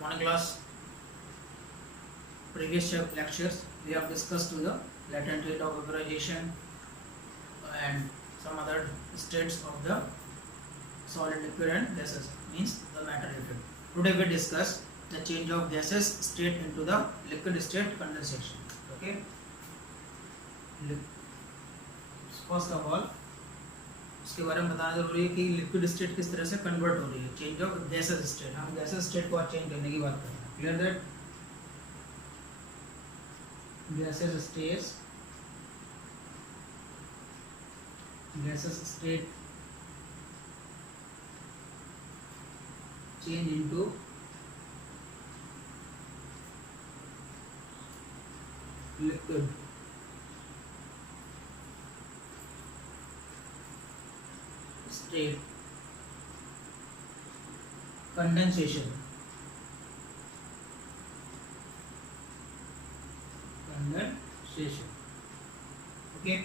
morning class. Previous lectures we have discussed the latent rate of vaporization and some other states of the solid, liquid and gases, means the matter effect. Today we discuss the change of gases state into the liquid state, condensation. Okay. First of all उसके बारे में बताना जरूरी है कि liquid state किस तरह से कन्वर्ट हो रही है, चेंज ऑफ गैसेस स्टेट. हम गैसेस स्टेट को चेंज करने की बात कर रहे हैं. Clear that gases state change into liquid state, condensation. Okay,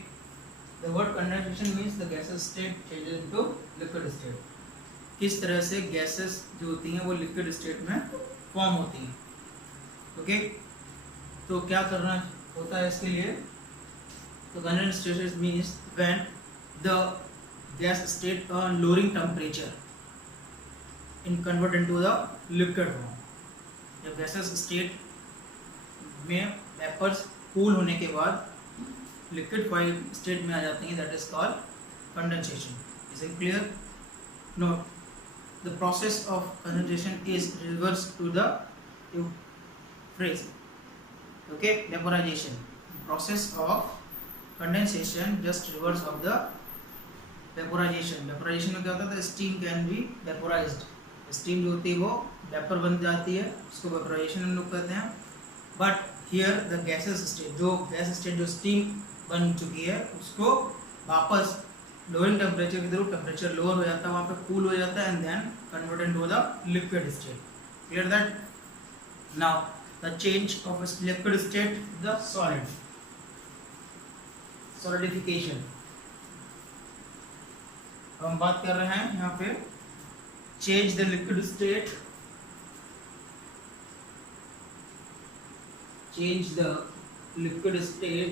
the word condensation means the gaseous state changes into liquid state. किस तरह से गैसेस जो होती हैं वो लिक्विड स्टेट में फॉर्म होती हैं. ओके, तो क्या करना होता है इसके लिए? तो condensation means when the gas state on lowering temperature in convert into the liquid form. जब gaseous state में वेपर्स कूल होने के बाद लिक्विड फाइल स्टेट में आ जाती हैं, that is called condensation. Is it clear? No, the process of condensation is reverse to the phrase. Okay, vaporization. Process of condensation just reverse of the vaporisation. Vaporisation में क्या होता है? Steam can be vaporised. Steam जो होती है वो vapour बन जाती है, उसको वेपोराइजेशन हम लोग कहते हैं. But here the gases state, जो गैस स्टेट जो स्टीम बन चुकी है उसको वापस लोअरिंग टेम्परेचर के थ्रू टेम्परेचर लोअर हो जाता है, वहाँ पे कूल हो जाता है and then convert into the liquid state. Clear that? Now the change of liquid state the solid, solidification. हम बात कर रहे हैं यहाँ पे change the liquid state, change the liquid state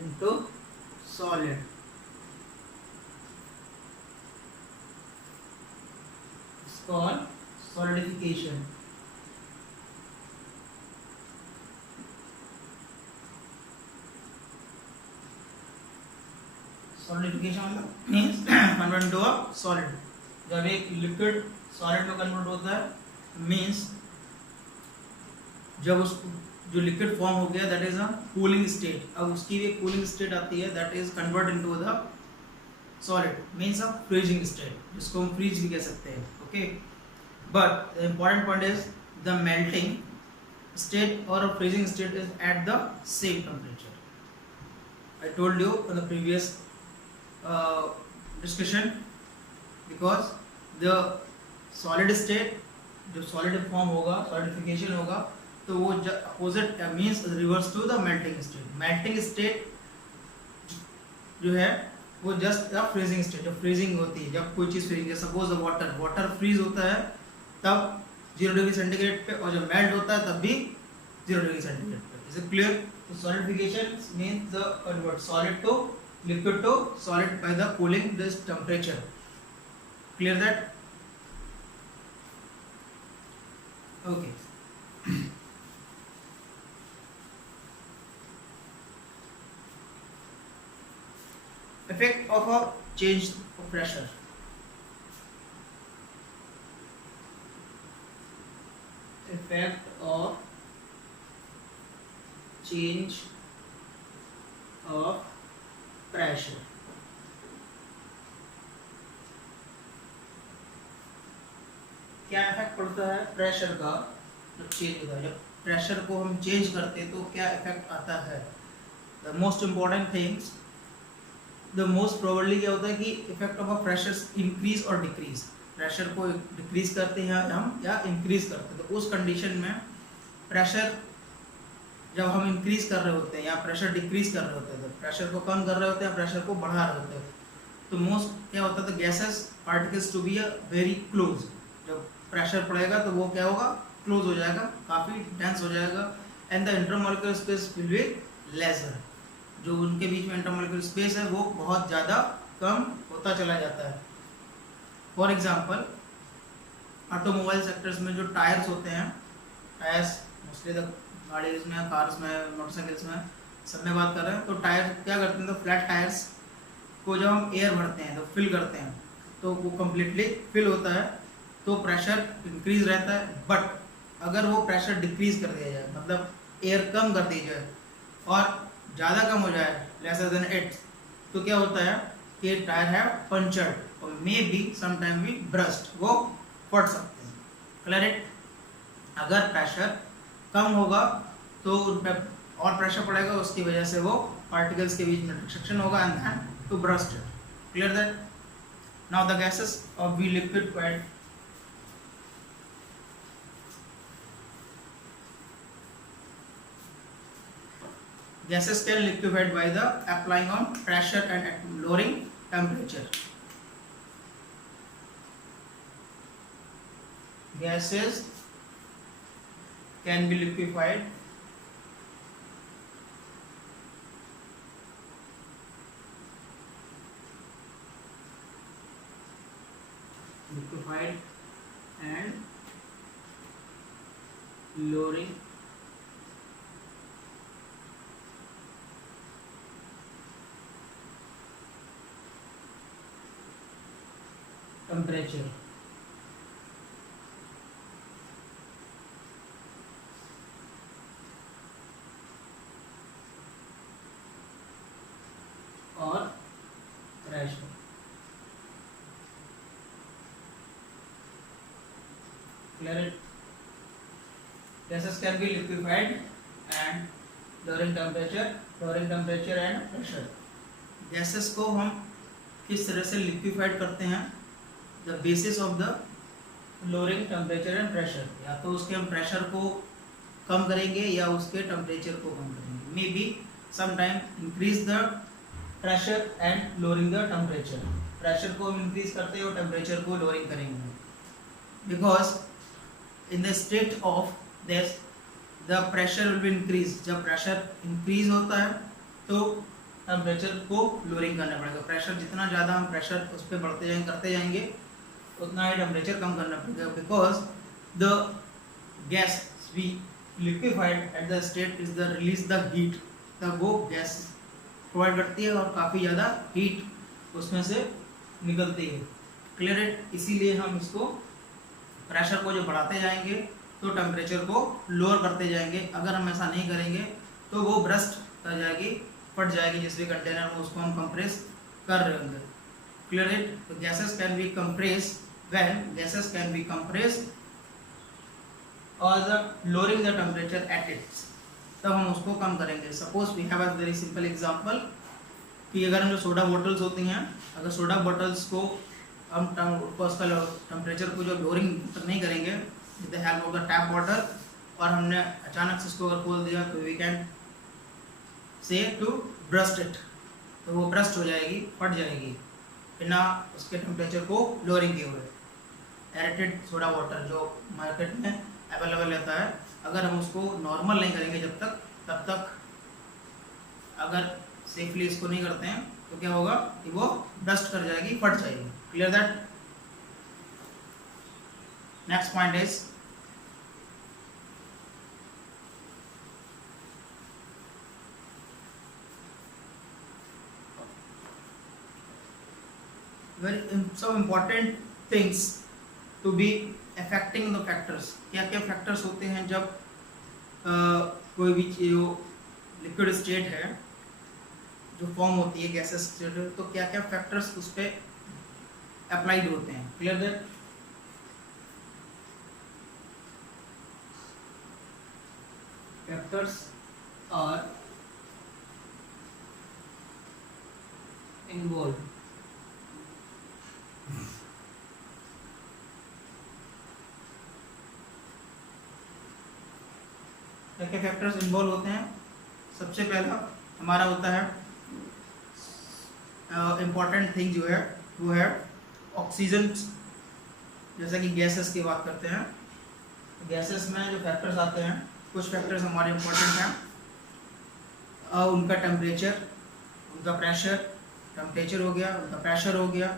into solid. It's called solidification. Solidification means convert to a solid. जब एक liquid solid में कन्वर्ट होता है मींस जब उस जो लिक्विड फॉर्म हो गया that is a cooling state. अब उसकी भी कूलिंग स्टेट आती है that is convert into the solid, means a freezing state, जिसको हम फ्रीज भी कह सकते हैं. Okay, but the important point is the melting state और a freezing state is at the same temperature. I told you in the previous discussion, because the solid state जब solid form होगा, solidification होगा, तो वो opposite means reverse to the melting state. melting state जो है वो just a freezing state. जब freezing होती है, जब कोई चीज़ freezing है, suppose water freeze होता है तब 0 डिग्री सेंटीग्रेड पे, और जब मेल्ट होता है तब भी 0 डिग्री सेंटीग्रेड पे. Is it clear? So solidification means the convert solid to liquid to solid by the cooling this temperature. Clear that? Okay. Effect of a change of pressure. Effect of change of pressure. क्या effect पड़ता है pressure का जब change होता है? जब pressure को हम चेंज करते हैं तो क्या इफेक्ट आता है? The most important things, the most probably क्या होता है कि effect of a pressure increase और डिक्रीज. प्रेशर को डिक्रीज करते हैं हम या इंक्रीज करते हैं. तो उस कंडीशन में प्रेशर जब हम इंक्रीज कर रहे होते हैं या प्रेशर डिक्रीज कर रहे होते हैं, तो प्रेशर को कम कर रहे होते हैं, प्रेशर को बढ़ा रहे होते हैं, तो मोस्ट क्या होता है, gases particles to be a very close. जब प्रेशर पड़ेगा तो वो क्या होगा, क्लोज हो जाएगा, काफ़ी डेंस हो जाएगा। And the intermolecular space will be lesser, जो उनके बीच में इंटरमॉलिक्यूलर स्पेस है वो बहुत ज़्यादा कम होता चला जाता है। फॉर एग्जाम्पल ऑटोमोबाइल सेक्टर्स में जो टायर्स होते हैं, टायर्स मोस्टली द गाड़ीज में, कार्स में, मोटरसाइकिल्स में, सब में बात कर रहे हैं, तो टायर क्या करते हैं, तो फ्लैट टायर्स को जब हम एयर भरते हैं तो फिल करते हैं तो वो कम्प्लीटली फिल होता है, तो प्रेशर इंक्रीज रहता है। बट अगर वो प्रेशर डिक्रीज कर दिया जाए, मतलब एयर कम कर दी जाए और ज़्यादा कम हो जाए, लेसर देन इट, तो क्या होता है कि टायर है पंचर्ड और मे बी समटाइम भी ब्रस्ट, वो फट सकते हैं। Clear it? अगर प्रेशर कम होगा तो उन पर और प्रेशर पड़ेगा, उसकी वजह से वो पार्टिकल्स के बीच में डिस्ट्रक्शन होगा and then to burst it. Clear that? Now the gases of we liquid gases can liquefy by the applying on pressure and lowering temperature. Gases can be liquefied and lowering temperature. और pressure. Clear it? Gases can be liquefied and lowering temperature and pressure. Gases को हम किस तरह से liquefied करते हैं? The basis of the lowering temperature and pressure, या तो उसके हम प्रेशर को कम करेंगे या उसके टेम्परेचर को कम करेंगे। May be some time increase the pressure and lowering the temperature, pressure को हम इंक्रीज करते हैं और टेम्परेचर को लोअरिंग करेंगे। Because in the state of this the pressure will be increase, जब प्रेशर इंक्रीज होता है तो टेम्परेचर को लोअरिंग करना पड़ेगा। प्रेशर जितना ज़्यादा हम प्रेशर उस पर बढ़ते जाएंगे, करते जाएंगे, उतना ही टेम्परेचर कम करना पड़ेगा। Because the gas we liquefied at the state is the release the heat, तब वो गैस प्रोवाइड करती है और काफ़ी ज़्यादा हीट उसमें से निकलती है। Clear it? इसीलिए हम इसको प्रेशर को जो बढ़ाते जाएंगे तो टेम्परेचर को लोअर करते जाएंगे। अगर हम ऐसा नहीं करेंगे तो वो ब्रस्ट कर जाएगी, फट जाएगी, जिस भी कंटेनर में उसको हम कंप्रेस कर रहे होंगे। Clear it? तो gases can be compress when gases can be compress और the lowering the temperature at its, तब हम उसको कम करेंगे। Suppose we have a very simple example कि अगर हम जो सोडा बॉटल्स होती हैं, अगर सोडा बॉटल्स को हम उसका टेम्परेचर को जो लोअरिंग तक नहीं करेंगे with the help of the tap water, और हमने अचानक से इसको अगर खोल दिया तो we can say to burst it, तो वो ब्रस्ट हो जाएगी, फट जाएगी बिना उसके टेम्परेचर को लोअरिंग किए हुए। एरेटेड सोडा वाटर जो मार्केट में अवेलेबल रहता है, अगर हम उसको नॉर्मल नहीं करेंगे जब तक, तब तक अगर सेफली इसको नहीं करते हैं तो क्या होगा कि वो ब्रस्ट कर जाएगी, फट जाएगी। Clear that? Next point is some important things to be affecting the factors. क्या क्या फैक्टर्स होते हैं जब कोई भी जो लिक्विड स्टेट है जो फॉर्म होती है गैसेस स्टेट, तो क्या क्या फैक्टर्स उस पर अप्लाइड होते हैं? Clear that? Factors are involve क्या क्या फैक्टर्स इन्वॉल्व होते हैं? सबसे पहला हमारा होता है इम्पॉर्टेंट थिंग जो है वो है ऑक्सीजन। जैसा कि गैसेस की बात करते हैं, गैसेस में जो फैक्टर्स आते हैं, कुछ फैक्टर्स हमारे इम्पोर्टेंट हैं। उनका टेम्परेचर, उनका प्रेशर, टेम्परेचर हो गया, उनका प्रेशर हो गया,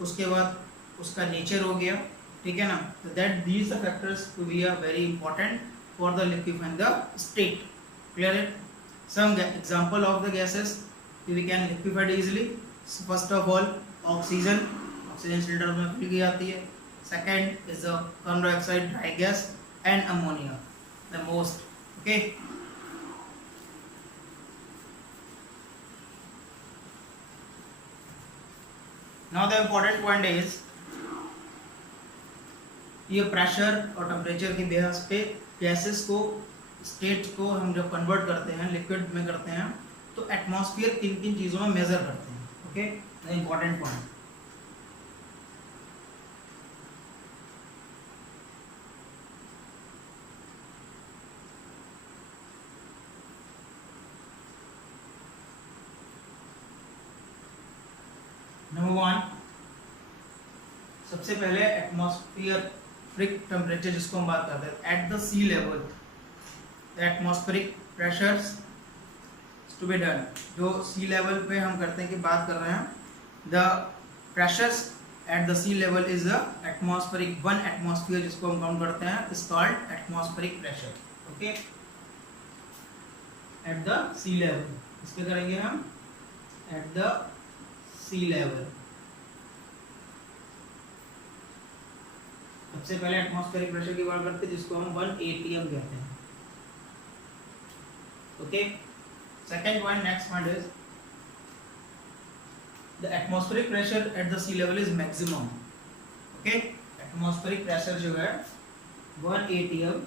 उसके बाद उसका नेचर हो गया, ठीक है ना। तो that these the factors to be very important for the liquefying the state. Clear it? Some example of the gases we can liquefied easily. First of all oxygen, oxygen cylinder में fill की जाती है। Second is the carbon dioxide dry gas and ammonia the most. Okay, now the important point is ये pressure और temperature के base पे gases को, state को हम जब कन्वर्ट करते हैं, लिक्विड में करते हैं, तो एटमॉस्फेयर किन किन चीज़ों में मेजर करते हैं। Okay, the important point. Number 1, सबसे पहले एटमॉस्फेरिक टेम्परेचर जिसको हम बात करते हैं, at the sea level the atmospheric pressures to be done. जो सी लेवल पे हम करते हैं कि बात कर रहे हैं, the pressures at the sea level is the atmospheric, one atmosphere जिसको हम काउंट करते हैं is called atmospheric pressure. Okay, at the sea level, इस पे करेंगे हम एट द सी लेवल। सबसे पहले एटमॉस्फेरिक प्रेशर की बात करते हैं जिसको हम 1 atm कहते हैं। Okay, second point, next point is the atmospheric pressure at the sea level is maximum. Okay, atmospheric pressure जो है 1 atm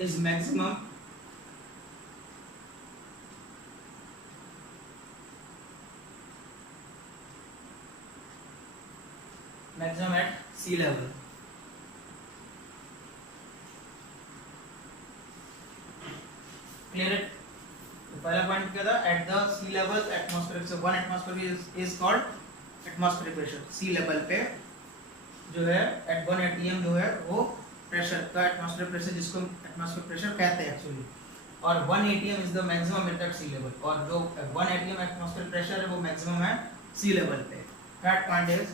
is maximum at sea level। Clear it? तो पहला पॉइंट क्या था, at the sea level atmospheric, से 1 atmosphere is called atmospheric pressure. Sea level पे जो है एट 1 atm जो है वो प्रेशर का एटमॉस्फेरिक प्रेशर, जिसको एटमॉस्फेरिक प्रेशर कहते हैं एक्चुअली, और 1 atm is the maximum at sea level, और जो 1 atm एटमॉस्फेरिक प्रेशर है वो मैक्सिमम है सी लेवल पे। Third point is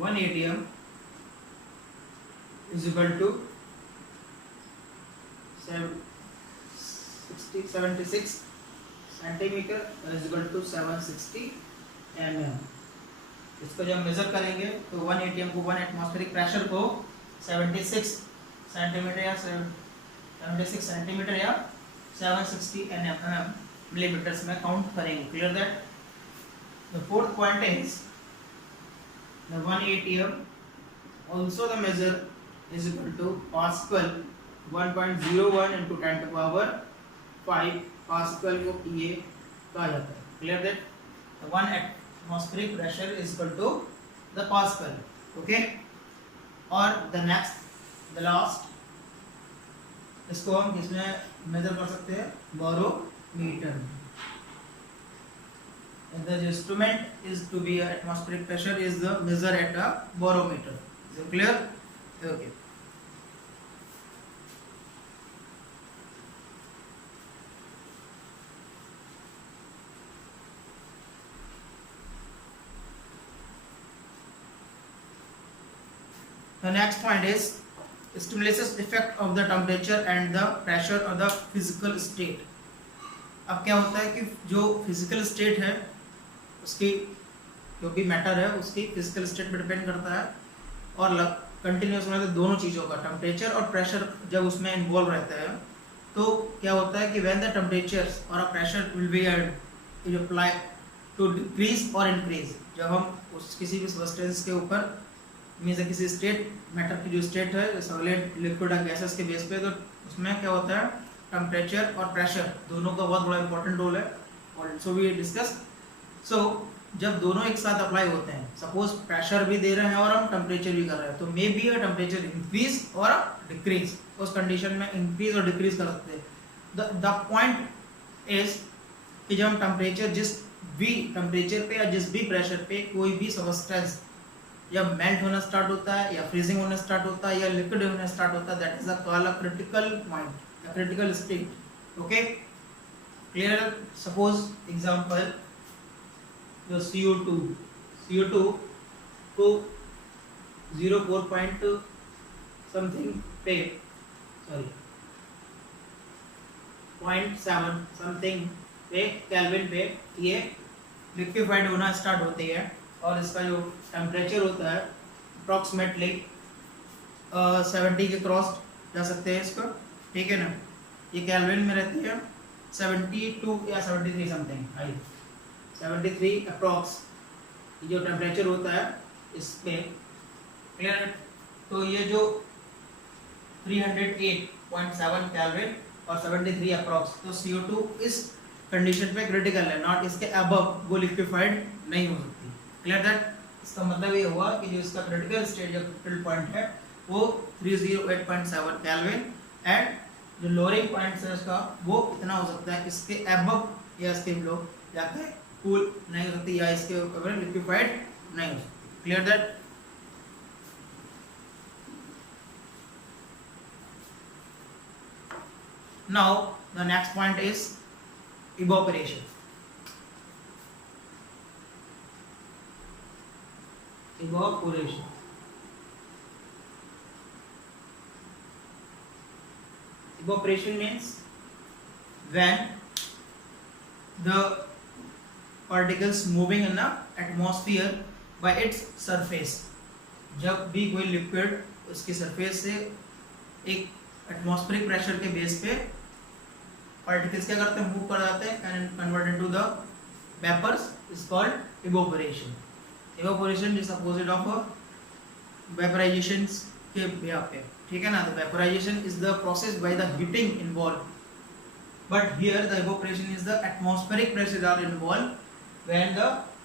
1 atm is equal to 76 centimetre is equal to 760 mm। इसको जब मेजर करेंगे तो 1 atm को, 1 एटमॉस्फेरिक प्रेशर को 76 सेंटीमीटर या 760 mm मिलीमीटर्स में काउंट करेंगे। Clear that? The fourth point is the 1 atm also the measure is equal to Pascal 1.01 into 10 to the power 5 Pascal को PA कहा जाता है। Clear that? The 1 atmospheric pressure is equal to the Pascal। Okay? और the next, the last, इसको हम किसमें major कर सकते हैं? Barometer. And the instrument is to be atmospheric pressure is the measure at a barometer। Is it clear? Okay. The next point is stimulates effect of the temperature and the pressure of the physical state। अब क्या होता है कि जो physical state है उसकी, जो भी मैटर है उसकी फिजिकल स्टेट पे डिपेंड करता है, और कंटिन्यूस होने से दोनों चीज़ों का, टेम्परेचर और प्रेशर जब उसमें इन्वॉल्व रहता है, तो क्या होता है कि व्हेन द टेम्परेचर और pressure will be apply to decrease और इंक्रीज, जब हम उस किसी भी सब्सटेंस के ऊपर, मीन्स किसी स्टेट, मैटर की जो स्टेट है सॉलिड, लिक्विड और गैसेस के बेस पे, तो उसमें क्या होता है टेम्परेचर और प्रेशर दोनों का बहुत बड़ा इंपॉर्टेंट रोल है, ऑल्सो वी डिस्कस। सो जब दोनों एक साथ अप्लाई होते हैं, सपोज प्रेशर भी दे रहे हैं और हम टेम्परेचर भी कर रहे हैं, तो may be a temperature increase और डिक्रीज, उस कंडीशन में इंक्रीज और डिक्रीज कर सकते हैं। द पॉइंट इज कि जब हम टेम्परेचर जिस भी टेम्परेचर पे या जिस भी प्रेशर पे कोई भी सब्सटेंस या मेल्ट होना स्टार्ट होता है या फ्रीजिंग होना स्टार्ट होता है या लिक्विड होना स्टार्ट होता है, that is a called a critical point, a critical state. Okay, clear? Suppose example जो CO2 को 0.4 पॉइंट समथिंग पे, सॉरी 0.7 समथिंग पे केल्विन पे ये लिक्विफाइड होना स्टार्ट होती है, और इसका जो टेम्परेचर होता है अप्रॉक्सीमेटली 70 के क्रॉस जा सकते हैं इसका, ठीक है ना। ये केल्विन में रहती है 72 या 73 समथिंग, 73 अप्रॉक्स जो टेम्परेचर होता है इस पे, क्लियर? तो ये जो 308.7 केल्विन और 73 अप्रॉक्स, तो CO2 इस कंडीशन पे क्रिटिकल है, नॉट इसके अबव वो लिक्विफाइड नहीं हो सकती। Clear that? इसका मतलब ये हुआ कि जो इसका क्रिटिकल स्टेज या क्रिटिकल पॉइंट है वो 308.7 केल्विन, एंड जो लोअरिंग पॉइंट है इसका वो इतना हो सकता है, इसके अबव या इसके बिलो जाके कूल नहीं हो सकती या इसके ऊपर लिक्विफाइड नहीं हो सकती। Clear that? Now the next point is evaporation. Evaporation. Evaporation means when the particles moving in the atmosphere by its surface, जब भी कोई लिक्विड उसकी सरफेस से एक एटमॉस्फेरिक प्रेशर के बेस पे पार्टिकल्स क्या करते हैं, मूव कर जाते हैं and convert into the vapours, is called evaporation. Evaporation is opposite of vaporisation के यहाँ पे, ठीक है ना। तो vaporisation is the process by the heating involve, but here the evaporation is the atmospheric pressure are involve when the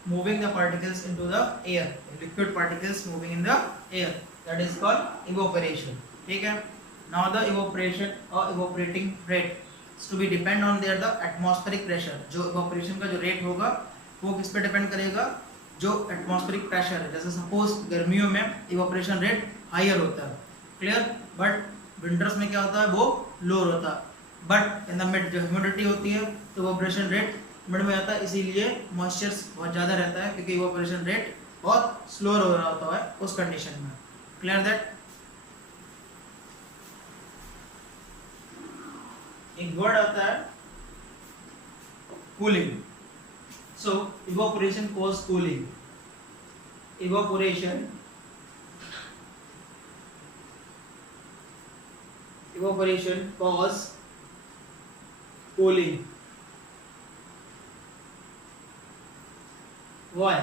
moving the particles into the air, liquid particles moving in the air, that is called evaporation, ठीक है। Now the evaporation or evaporating rate is to be depend on their the atmospheric pressure, जो evaporation का जो rate होगा वो किस पे depend करेगा, जो atmospheric pressure है। जैसे सपोज गर्मियों में evaporation rate हायर होता है, क्लियर, बट विंटर्स में क्या होता है वो लोअर होता है, बट इन द मिड जो ह्यूमिडिटी होती है तो evaporation rate मिड में आता है, इसीलिए मॉइस्चर बहुत ज़्यादा रहता है क्योंकि इवोपोरेशन रेट बहुत स्लोअर हो रहा होता है उस कंडीशन में। Clear that? एक वर्ड आता है cooling, so evaporation cause cooling, evaporation cause cooling. Why?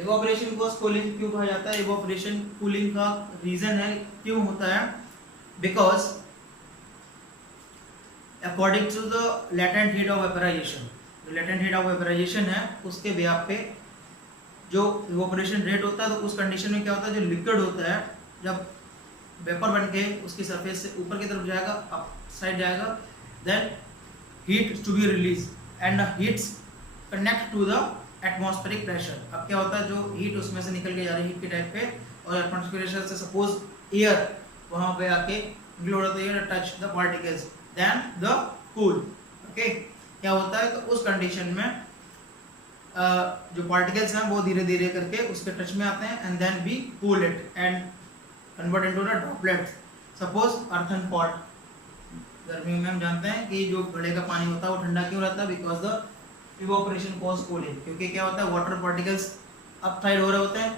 Evaporation को कूलिंग क्यों कहा जाता है? इवोपोरेशन कूलिंग का रीजन है क्यों होता है, because according to the latent heat of vaporisation, जो लेटेंट हीट ऑफ वेपराइजेशन है उसके बेस पे जो इवोपोरेशन रेट होता है, तो उस कंडीशन में क्या होता है, जो लिक्विड होता है जब वेपर बन के उसकी सरफेस से ऊपर की तरफ जाएगा, अप साइड जाएगा, then heat to be release and heats connect to the atmospheric pressure. अब क्या होता है, जो हीट उसमें से निकल के जा रही है हीट के टाइप पे, और एटमॉस्फेरिक प्रेशर से सपोज एयर वहां पे आके इंक्लूड होता है, touch the particles then the cool. Okay, क्या होता है, तो उस कंडीशन में जो पार्टिकल्स हैं वो धीरे धीरे करके उसके टच में आते हैं and then be cool it and convert into the droplets. Suppose earthen pot, गर्मियों में हम जानते हैं कि जो घड़े का पानी होता है वो ठंडा क्यों रहता है, because the evaporation cause cooling, क्योंकि क्या होता है वाटर पार्टिकल्स अप साइड हो रहे होते हैं,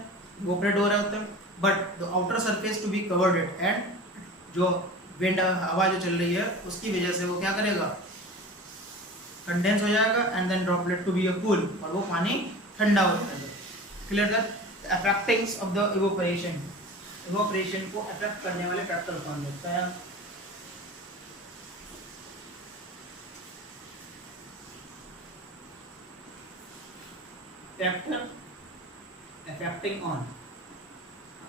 इवोपरेट हो रहे होते हैं, but the outer surface to be covered it, and जो विंड हवा जो चल रही है उसकी वजह से वो क्या करेगा, कंडेंस हो जाएगा and then droplet to be a cool, और वो पानी ठंडा हो जाएगा। Clear that? Affectings of the evaporation, evaporation को अफेक्ट करने वाले फैक्टर कौन होता है? factor affecting on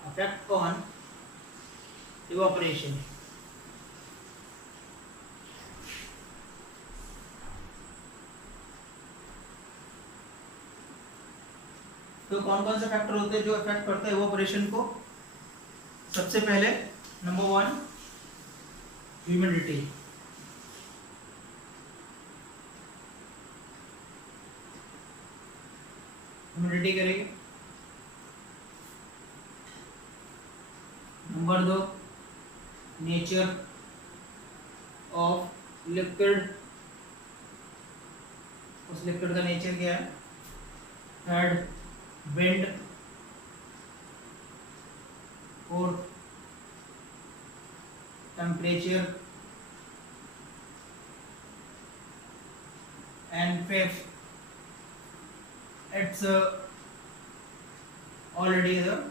effect on evaporation. तो कौन कौन से फैक्टर होते हैं जो इफेक्ट करते हैं इवेपोरेशन को? सबसे पहले नंबर 1 ह्यूमिडिटी। ह्यूमिडिटी करेंगे। नंबर 2 नेचर ऑफ लिक्विड, उस लिक्विड का नेचर क्या है। Third wind, fourth temperature, and fifth it's already the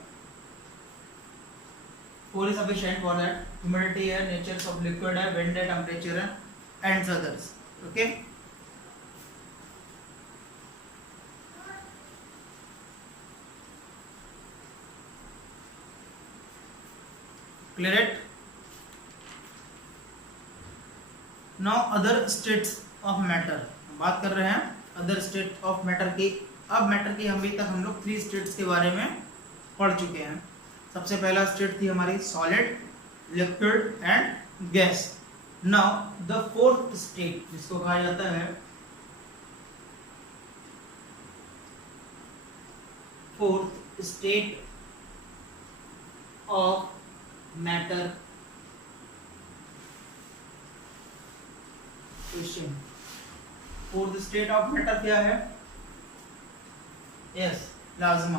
4 is sufficient for that. Humidity है, natures of liquid है, wind है, temperature है, and others. Okay. Clear it? Now other states of matter, बात कर रहे हैं other state of matter की। अब मैटर की अभी तक हम लोग 3 states के बारे में पढ़ चुके हैं। सबसे पहला स्टेट थी हमारी solid, liquid and gas. Now the fourth state जिसको कहा जाता है fourth state of matter question. Fourth state of matter क्या है? Yes, plasma.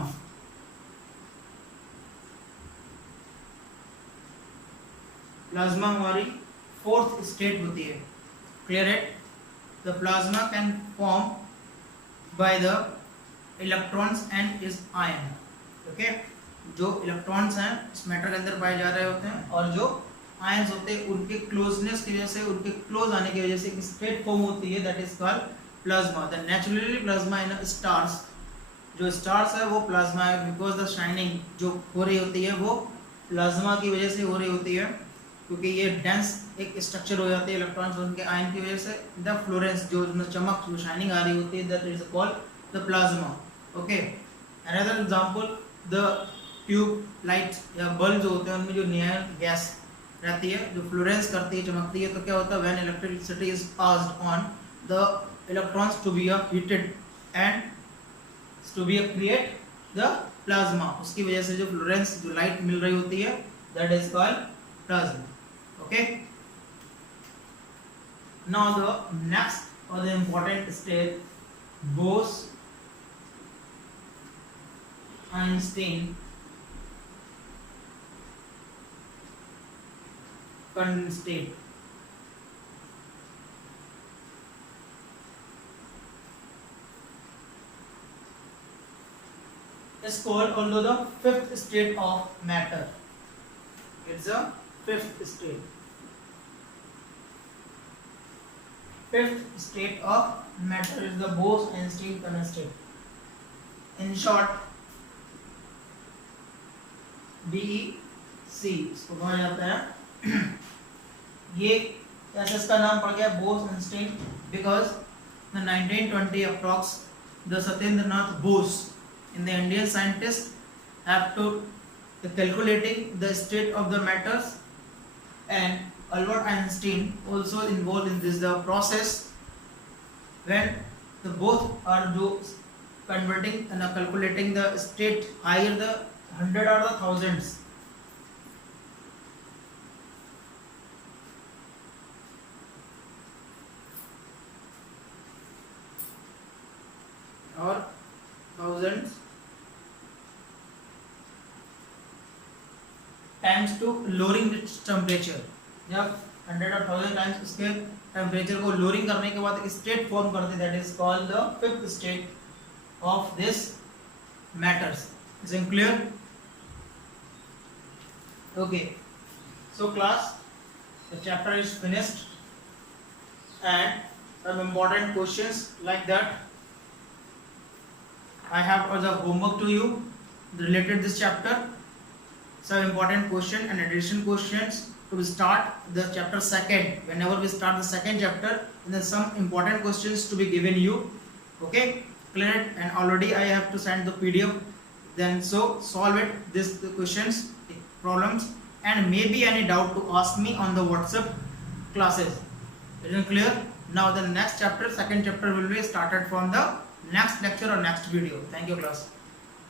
प्लाज्मा हमारी फोर्थ स्टेट होती है। क्लियर है? The plasma can form by the electrons and is ion. Okay, जो इलेक्ट्रॉन्स हैं इस मैटर के अंदर पाए जा रहे होते हैं और जो आयंस होते हैं उनके क्लोजनेस की वजह से, उनके क्लोज आने की वजह से एक स्टेट फॉर्म होती है, that is called plasma. The naturally plasma in stars, जो स्टार्स है वो प्लाज्मा है, बिकॉज द शाइनिंग जो हो रही होती है वो प्लाज्मा की वजह से हो रही होती है, क्योंकि ये डेंस एक स्ट्रक्चर हो जाती है इलेक्ट्रॉन्स उनके आयन की वजह से। द फ्लोरेंस, जो चमक, जो शाइनिंग आ रही होती है, that is called the plasma. Okay, another example the tube light या बल्ब जो होते हैं उनमें जो नियॉन गैस रहती है, जो फ्लोरेंस करती है, चमकती है, तो क्या होता है? When electricity is passed on the electrons to be heated and to be create the plasma, उसकी वजह से जो फ्लोरेंस, जो लाइट मिल रही होती है, that is called plasma. Okay, now the next और the important state, Bose-Einstein condensate। Is called also the fifth state of matter. It's a fifth state. Fifth state of matter is the Bose-Einstein condensate. In short, BEC इसको कहा जाता है। ये ऐसे इसका नाम पड़ गया Bose-Einstein because the 1920 approx the Satyendra Nath Bose in the Indian scientists have to calculating the state of the matters, and Albert Einstein also involved in this the process when the both are do converting and calculating the state, either the 100 or the thousands. Or thousands times to lowering its temperature। जब 100 और 1000 times उसके temperature को lowering करने के बाद एक state form करते, that is called the fifth state of this matters. Is it clear? Okay, so class, the chapter is finished and some important questions like that I have also homework to you related this chapter. Some important question and addition questions to start the chapter second. Whenever we start the second chapter, then some important questions to be given you. Okay, clear? And already I have to send the PDF. Then so solve it. This the questions, problems, and maybe any doubt to ask me on the WhatsApp classes. Is it clear? Now the next chapter, second chapter will be started from the next lecture or next video. Thank you, class.